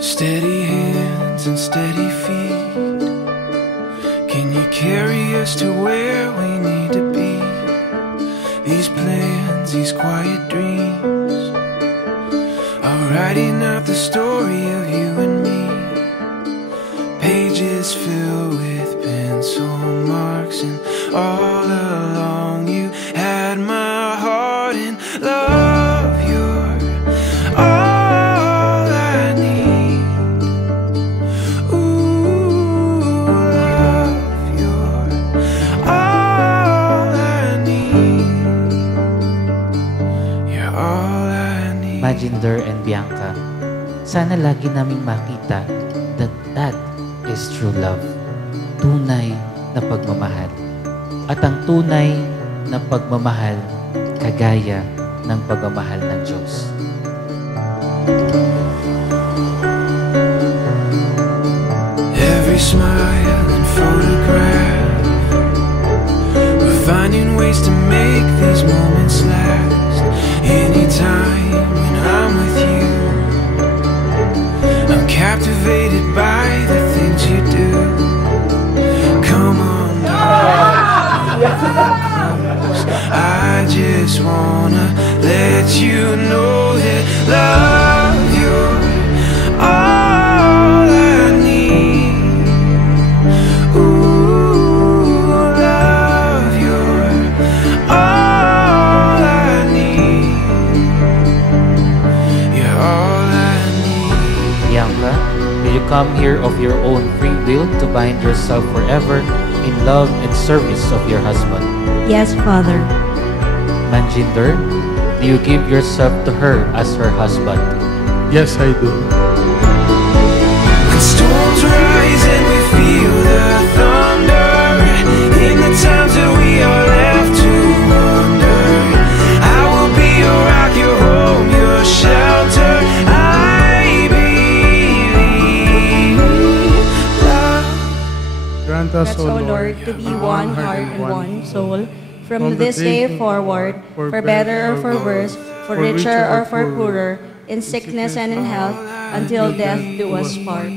Steady hands and steady feet, can you carry us to where we need to be? These plans, these quiet dreams, are writing out the story of you and me. Pages filled with pencil marks, and all along you had my heart in love. You're all I need. Ooh, love, you're all I need. You're all I need. Manjinder and Bianca, sana lagi naming makita that is true love. Tunay na pagmamahal. At ang tunay na pagmamahal, kagaya ng pagmamahal ng Diyos. Every smile and photograph, we're finding ways to make these moments last. Anytime when I'm with you, I'm captivated by the things you do. Come on, darling, I just wanna let you know that love, you're all I need. Ooh, love, you're all I need. You're all I need. Bianca, will you come here of your own free will to bind yourself forever in love and service of your husband? Yes, Father. Manjinder, do you give yourself to her as her husband? Yes, I do. When storms rise and we feel the thunder, in the times that we are left to wonder, I will be your rock, your home, your shelter. I believe love. Grant us, That's, O Lord, to be one heart and one soul, from this day forward, for better or for worse, for richer or for poorer, in sickness and in health, until death do us part.